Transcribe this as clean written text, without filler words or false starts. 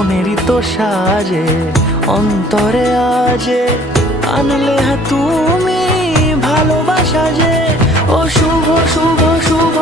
মনেরই তো সাজে অন্তরে আজে আনলে তুমি ভালোবাসা যে। ও শুভ শুভ শুভ